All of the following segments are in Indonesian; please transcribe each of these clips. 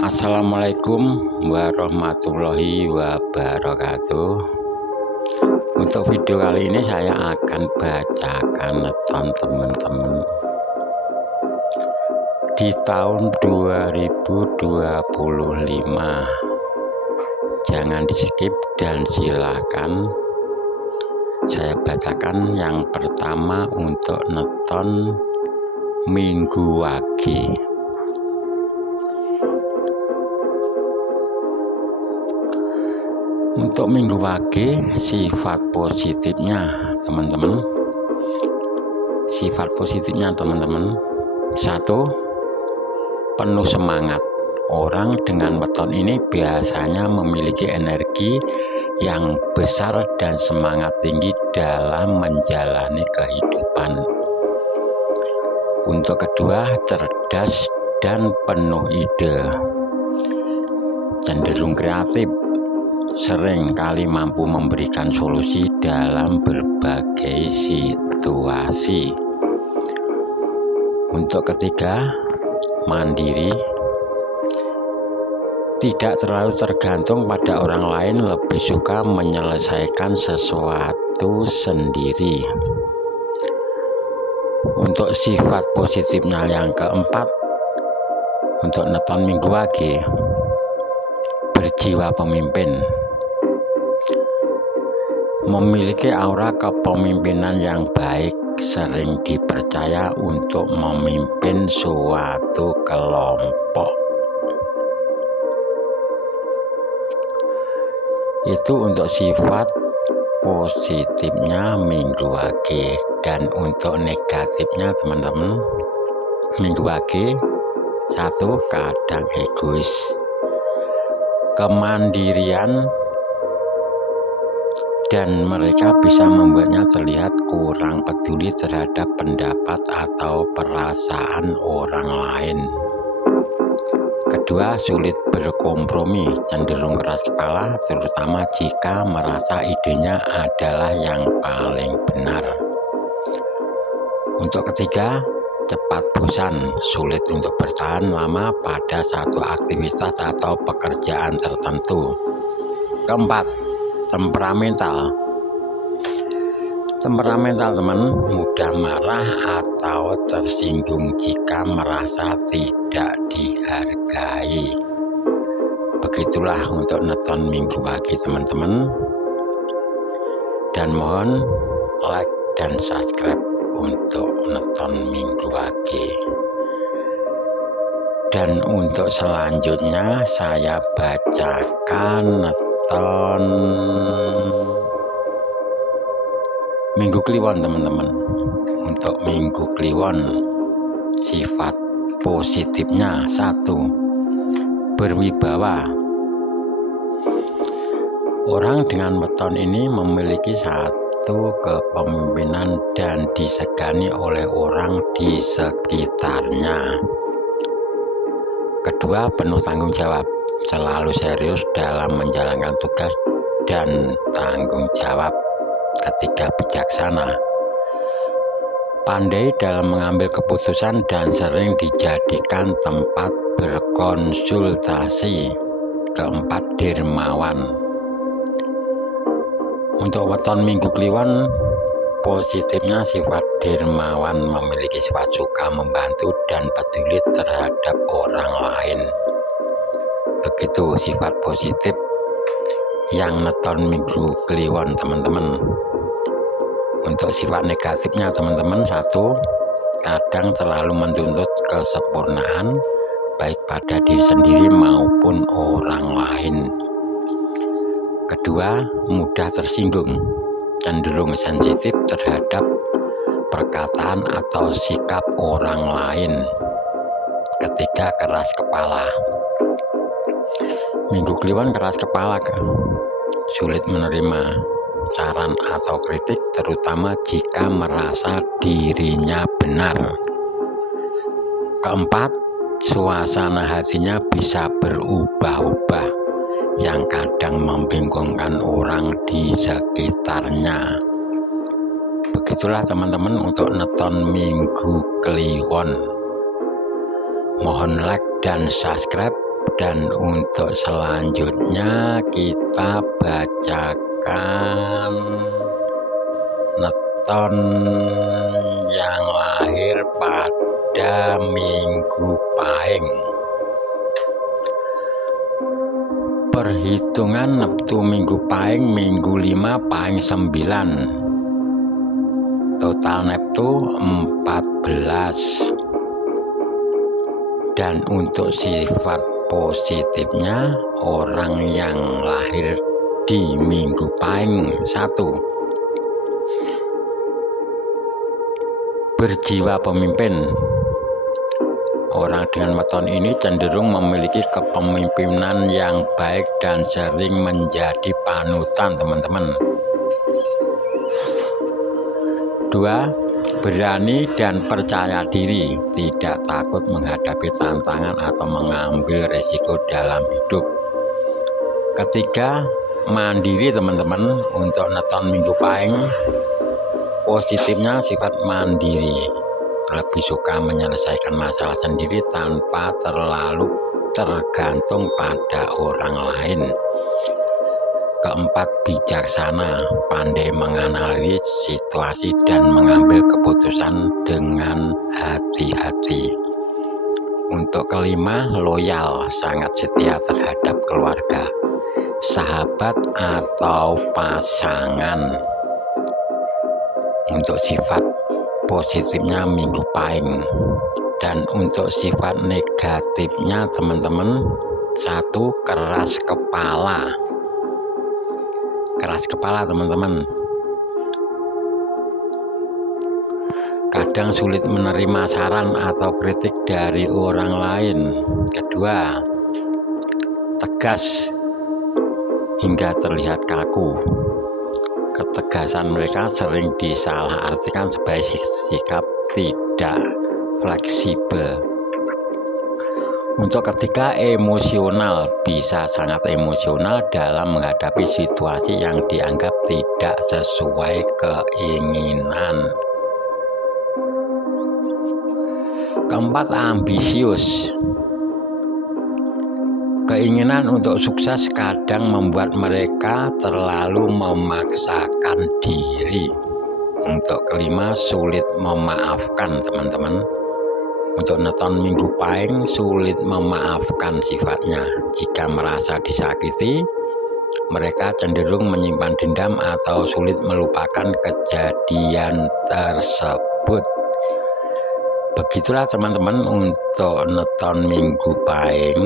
Assalamualaikum warahmatullahi wabarakatuh. Untuk video kali ini saya akan bacakan neton teman-teman di tahun 2025. Jangan di skip dan silakan saya bacakan. Yang pertama untuk neton Minggu Wage. Untuk Minggu Wage, sifat positifnya teman-teman. Satu, penuh semangat. Orang dengan weton ini biasanya memiliki energi yang besar dan semangat tinggi dalam menjalani kehidupan. Untuk kedua, cerdas dan penuh ide. Cenderung kreatif, sering kali mampu memberikan solusi dalam berbagai situasi. Untuk ketiga, mandiri, tidak terlalu tergantung pada orang lain, lebih suka menyelesaikan sesuatu sendiri. Untuk sifat positifnya yang keempat, untuk neton Minggu Wage, berjiwa pemimpin, memiliki aura kepemimpinan yang baik, sering dipercaya untuk memimpin suatu kelompok. Itu untuk sifat positifnya Minggu Wage. Dan untuk negatifnya teman-teman, Minggu Wage, satu, kadang egois, kemandirian, dan mereka bisa membuatnya terlihat kurang peduli terhadap pendapat atau perasaan orang lain. Kedua, sulit berkompromi, cenderung keras kepala, terutama jika merasa idenya adalah yang paling benar. Untuk ketiga, cepat bosan, sulit untuk bertahan lama pada satu aktivitas atau pekerjaan tertentu. Keempat, temperamental teman, mudah marah atau tersinggung jika merasa tidak dihargai. Begitulah untuk neton Minggu Wage teman-teman, dan mohon like dan subscribe untuk neton Minggu Wage. Dan untuk selanjutnya saya bacakan neton Minggu Kliwon teman-teman. Untuk Minggu Kliwon, sifat positifnya satu, berwibawa. Orang dengan weton ini memiliki satu kepemimpinan dan disegani oleh orang di sekitarnya. Kedua, penuh tanggung jawab, selalu serius dalam menjalankan tugas dan tanggung jawab. Ketiga, bijaksana, pandai dalam mengambil keputusan dan sering dijadikan tempat berkonsultasi. Keempat, dermawan. Untuk weton Minggu Kliwon, positifnya sifat dermawan, memiliki sifat suka membantu dan peduli terhadap orang lain. Begitu sifat positif yang neton Minggu Kliwon teman-teman. Untuk sifat negatifnya teman-teman, satu, kadang terlalu menuntut kesempurnaan baik pada diri sendiri maupun orang lain. Kedua, mudah tersinggung, cenderung sensitif terhadap perkataan atau sikap orang lain. Ketiga, keras kepala. Minggu Kliwon keras kepala, sulit menerima saran atau kritik, terutama jika merasa dirinya benar. Keempat, suasana hatinya bisa berubah-ubah, yang kadang membingungkan orang di sekitarnya. Begitulah teman-teman untuk neton Minggu Kliwon. Mohon like dan subscribe. Dan untuk selanjutnya kita bacakan neton yang lahir pada Minggu Pahing. Perhitungan neptu Minggu Pahing, Minggu 5 Pahing 9. Total neptu 14. Dan untuk sifat positifnya orang yang lahir di Minggu Pahing 1. Berjiwa pemimpin. Orang dengan weton ini cenderung memiliki kepemimpinan yang baik dan sering menjadi panutan teman-teman. 2. Berani dan percaya diri, tidak takut menghadapi tantangan atau mengambil resiko dalam hidup. Ketiga, mandiri teman-teman. Untuk neton Minggu Pahing, positifnya sifat mandiri, lebih suka menyelesaikan masalah sendiri tanpa terlalu tergantung pada orang lain. Keempat, bijaksana, pandai menganalisis situasi dan mengambil keputusan dengan hati-hati. Untuk kelima, loyal, sangat setia terhadap keluarga, sahabat atau pasangan. Untuk sifat positifnya Minggu Pahing. Dan untuk sifat negatifnya teman-teman, 1. Keras kepala. Keras kepala teman-teman, kadang sulit menerima saran atau kritik dari orang lain. Kedua, tegas hingga terlihat kaku. Ketegasan mereka sering disalahartikan sebagai sikap tidak fleksibel. Untuk ketiga, emosional, bisa sangat emosional dalam menghadapi situasi yang dianggap tidak sesuai keinginan. Keempat, ambisius. Keinginan untuk sukses kadang membuat mereka terlalu memaksakan diri. Untuk kelima, sulit memaafkan teman-teman. Untuk neton Minggu Pahing, sulit memaafkan sifatnya. Jika merasa disakiti, mereka cenderung menyimpan dendam atau sulit melupakan kejadian tersebut. Begitulah teman-teman untuk neton Minggu Pahing.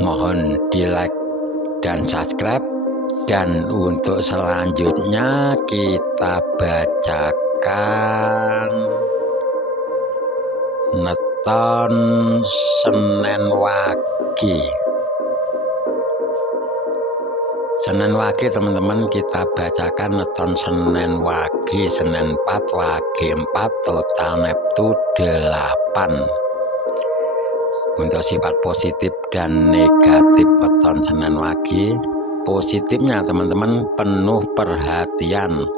Mohon di like dan subscribe. Dan untuk selanjutnya kita bacakan neton Senin Wage. Senin Wage teman-teman, kita bacakan neton Senin Wage, Senin 4 Wage 4, total neptu 8. Untuk sifat positif dan negatif weton Senin Wage, positifnya teman-teman, penuh perhatian.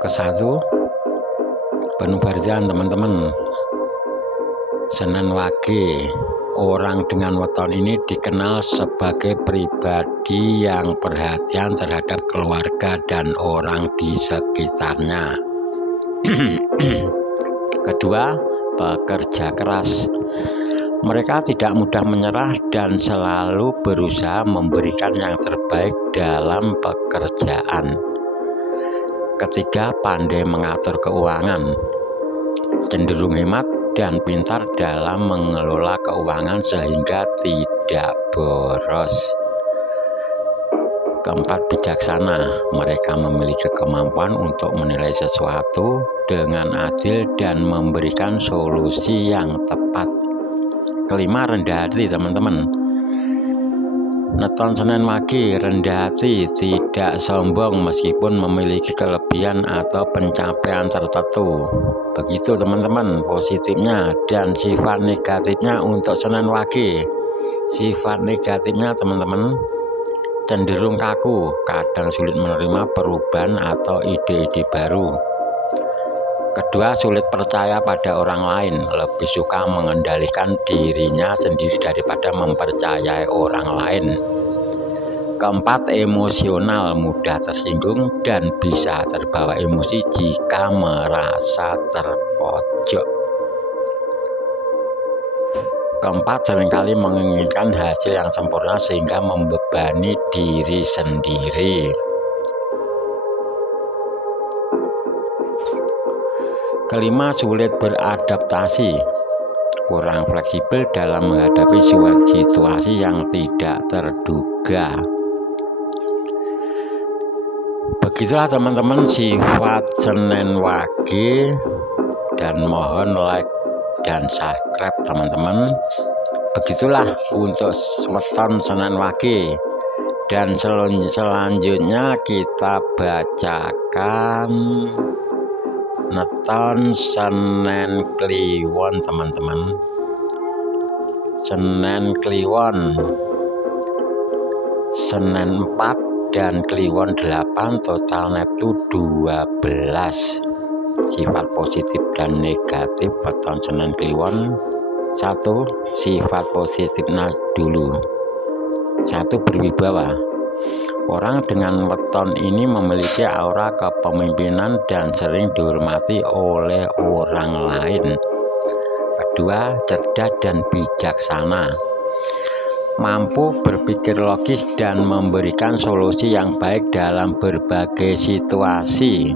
Ke-1, penuh perhatian teman-teman. Senin Wage, orang dengan weton ini dikenal sebagai pribadi yang perhatian terhadap keluarga dan orang di sekitarnya. Kedua, pekerja keras. Mereka tidak mudah menyerah dan selalu berusaha memberikan yang terbaik dalam pekerjaan. Ketiga, pandai mengatur keuangan, cenderung hemat dan pintar dalam mengelola keuangan sehingga tidak boros. Keempat, bijaksana. Mereka memiliki kemampuan untuk menilai sesuatu dengan adil dan memberikan solusi yang tepat. Kelima, rendah hati teman-teman. Neton Senin Wage, rendah hati, tidak sombong meskipun memiliki kelebihan atau pencapaian tertentu. Begitu teman-teman positifnya. Dan sifat negatifnya untuk Senin Wage. Sifat negatifnya teman-teman, cenderung kaku, kadang sulit menerima perubahan atau ide-ide baru. Kedua, sulit percaya pada orang lain, lebih suka mengendalikan dirinya sendiri daripada mempercayai orang lain. Keempat, emosional, mudah tersinggung dan bisa terbawa emosi jika merasa terpojok. Keempat, seringkali menginginkan hasil yang sempurna sehingga membebani diri sendiri. Kelima, sulit beradaptasi, kurang fleksibel dalam menghadapi situasi yang tidak terduga. Begitulah teman-teman sifat Senen Wage, dan mohon like dan subscribe teman-teman. Begitulah untuk weton Senen Wage, dan selanjutnya kita bacakan neton Senen Kliwon teman-teman. Senen Kliwon Senen 4 dan Kliwon 8, total neptu 12. Sifat positif dan negatif weton Senen Kliwon. 1. Sifat positifnya dulu. 1. Berwibawa. Orang dengan weton ini memiliki aura kepemimpinan dan sering dihormati oleh orang lain. Kedua, cerdas dan bijaksana, mampu berpikir logis dan memberikan solusi yang baik dalam berbagai situasi.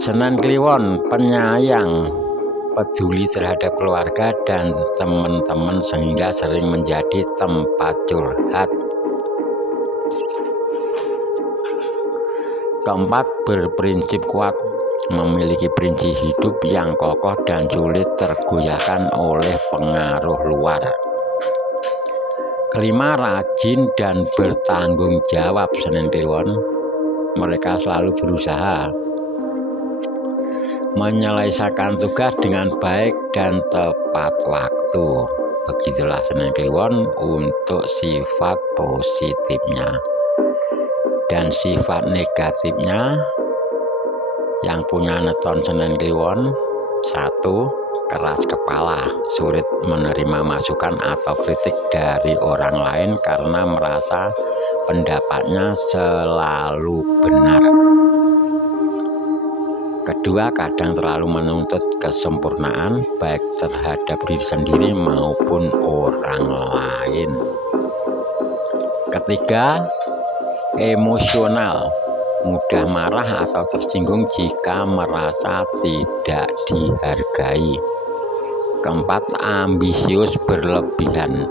Senen Kliwon penyayang, peduli terhadap keluarga dan teman-teman sehingga sering menjadi tempat curhat. Keempat, berprinsip kuat, memiliki prinsip hidup yang kokoh dan sulit tergoyahkan oleh pengaruh luar. Kelima, rajin dan bertanggung jawab Senen Kliwon. Mereka selalu berusaha menyelesaikan tugas dengan baik dan tepat waktu. Begitulah Senen Kliwon untuk sifat positifnya. Dan sifat negatifnya yang punya neton Senen Kliwon. 1. Keras kepala, sulit menerima masukan atau kritik dari orang lain karena merasa pendapatnya selalu benar. Kedua, kadang terlalu menuntut kesempurnaan baik terhadap diri sendiri maupun orang lain. Ketiga, emosional, mudah marah atau tersinggung jika merasa tidak dihargai. Keempat, ambisius berlebihan,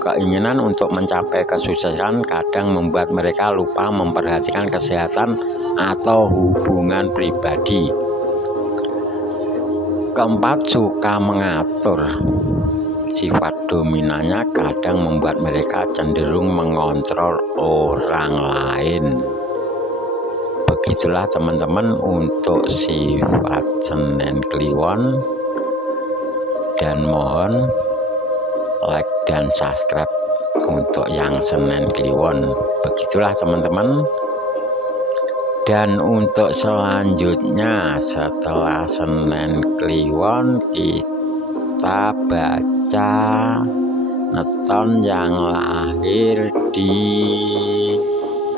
keinginan untuk mencapai kesuksesan kadang membuat mereka lupa memperhatikan kesehatan atau hubungan pribadi. Keempat, suka mengatur, sifat dominannya kadang membuat mereka cenderung mengontrol orang lain. Begitulah teman-teman untuk sifat Senen Kliwon, dan mohon like dan subscribe untuk yang Senen Kliwon. Begitulah teman-teman. Dan untuk selanjutnya setelah Senen Kliwon kita baca neton yang lahir di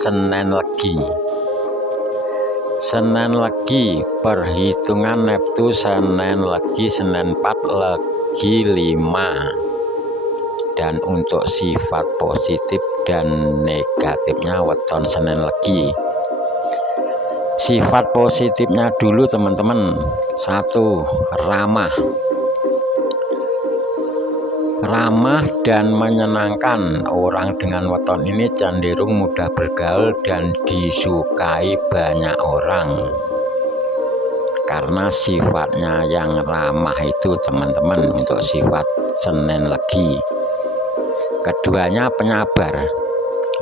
Senen Legi. Senen Legi, perhitungan neptu Senen Legi Senen 4 Legi 5. Dan untuk sifat positif dan negatifnya weton Senen Legi. Sifat positifnya dulu teman-teman. 1. Ramah, ramah dan menyenangkan. Orang dengan weton ini cenderung mudah bergaul dan disukai banyak orang karena sifatnya yang ramah itu teman-teman untuk sifat Senen Legi. Keduanya penyabar,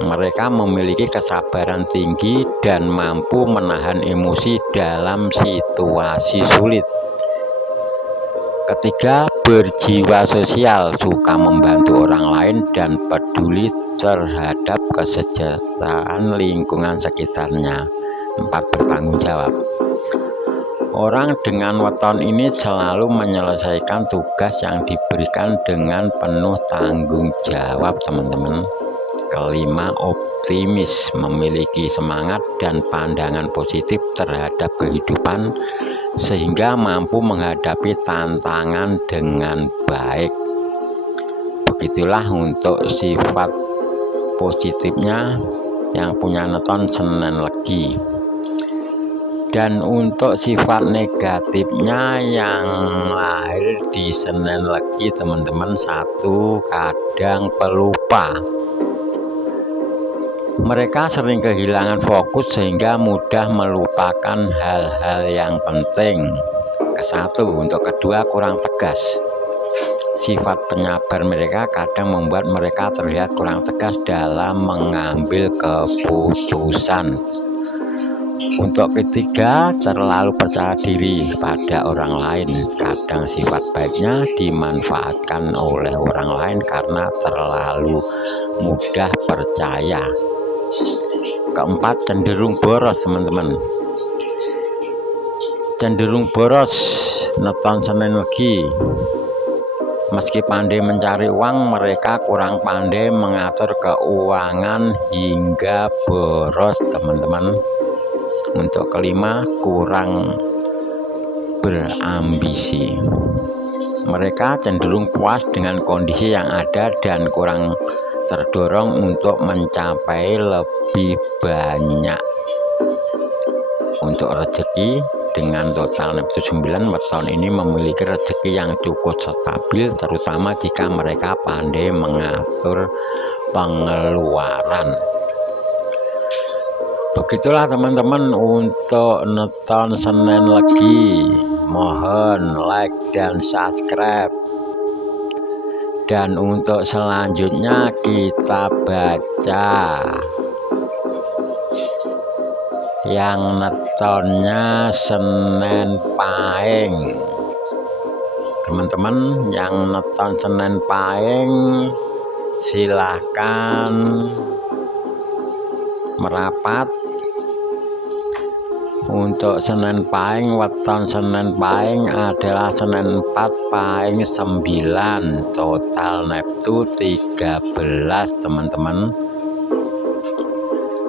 mereka memiliki kesabaran tinggi dan mampu menahan emosi dalam situasi sulit. Ketiga, berjiwa sosial, suka membantu orang lain dan peduli terhadap kesejahteraan lingkungan sekitarnya. 4, bertanggung jawab. Orang dengan weton ini selalu menyelesaikan tugas yang diberikan dengan penuh tanggung jawab, teman-teman. Kelima, optimis, memiliki semangat dan pandangan positif terhadap kehidupan sehingga mampu menghadapi tantangan dengan baik. Begitulah untuk sifat positifnya yang punya neton Senen Legi. Dan untuk sifat negatifnya yang lahir di Senen Legi, teman-teman, 1, kadang pelupa. Mereka sering kehilangan fokus sehingga mudah melupakan hal-hal yang penting. Untuk kedua, kurang tegas. Sifat penyabar mereka kadang membuat mereka terlihat kurang tegas dalam mengambil keputusan. Untuk ketiga, terlalu percaya diri pada orang lain. Kadang sifat baiknya dimanfaatkan oleh orang lain karena terlalu mudah percaya. Keempat, cenderung boros, teman-teman. Cenderung boros, neton Senen Legi. Meski pandai mencari uang, mereka kurang pandai mengatur keuangan hingga boros, teman-teman. Untuk kelima, kurang berambisi. Mereka cenderung puas dengan kondisi yang ada dan kurang terdorong untuk mencapai lebih banyak. Untuk rezeki, dengan total Neptu 9, weton ini memiliki rezeki yang cukup stabil, terutama jika mereka pandai mengatur pengeluaran. Begitulah teman-teman untuk neton Senen Legi. Mohon like dan subscribe. Dan untuk selanjutnya kita baca yang netonnya Senen Pahing. Teman-teman yang neton Senen Pahing silahkan merapat. Untuk Senen Pahing, weton Senen Pahing adalah Senen 4 Pahing 9, total Neptu 13, teman-teman.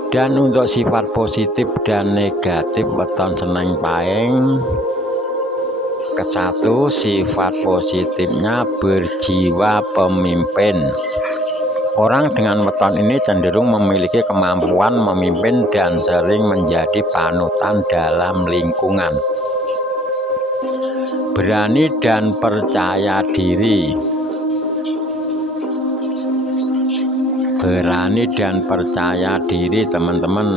Dan untuk sifat positif dan negatif weton Senen Pahing, ke-1, sifat positifnya berjiwa pemimpin. Orang dengan weton ini cenderung memiliki kemampuan memimpin dan sering menjadi panutan dalam lingkungan. Berani dan percaya diri. Berani dan percaya diri, teman-teman.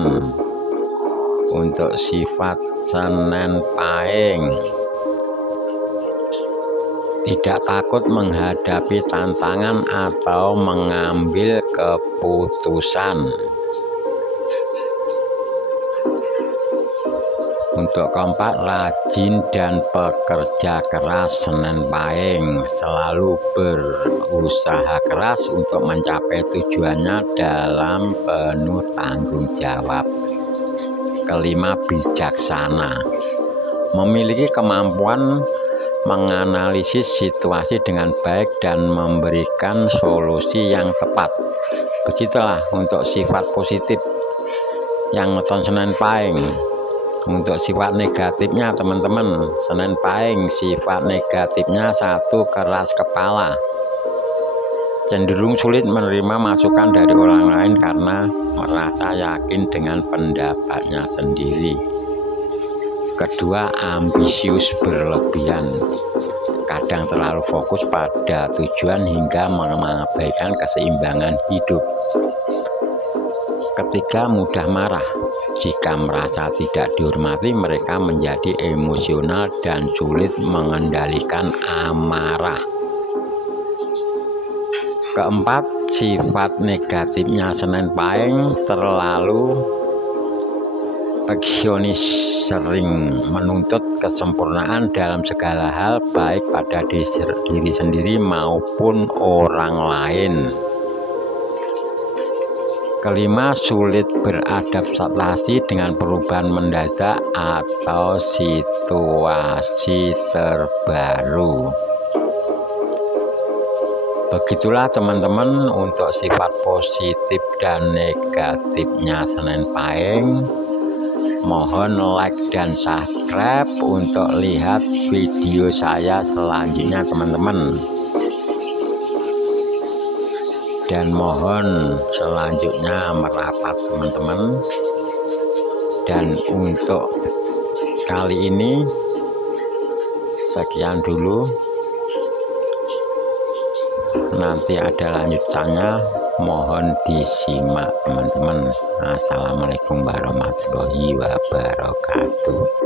Untuk sifat Senen Pahing, tidak takut menghadapi tantangan atau mengambil keputusan. Untuk keempat, rajin dan pekerja keras Senen Pahing, selalu berusaha keras untuk mencapai tujuannya dalam penuh tanggung jawab. Kelima, bijaksana, memiliki kemampuan menganalisis situasi dengan baik dan memberikan solusi yang tepat. Begitulah untuk sifat positif yang neton Senen Pahing. Untuk sifat negatifnya, teman-teman, Senen Pahing sifat negatifnya 1, keras kepala, cenderung sulit menerima masukan dari orang lain karena merasa yakin dengan pendapatnya sendiri. Kedua, ambisius berlebihan, kadang terlalu fokus pada tujuan hingga mengabaikan keseimbangan hidup. Ketiga, mudah marah. Jika merasa tidak dihormati, mereka menjadi emosional dan sulit mengendalikan amarah. Keempat, sifat negatifnya Senen Pahing terlalu perfeksionis, sering menuntut kesempurnaan dalam segala hal, baik pada diri sendiri maupun orang lain. Kelima, sulit beradaptasi dengan perubahan mendadak atau situasi terbaru. Begitulah teman-teman untuk sifat positif dan negatifnya Senin Pahing. Mohon like dan subscribe untuk lihat video saya selanjutnya teman-teman. Dan mohon selanjutnya merapat teman-teman. Dan untuk kali ini sekian dulu. Nanti ada lanjutannya, mohon disimak teman-teman. Assalamualaikum warahmatullahi wabarakatuh.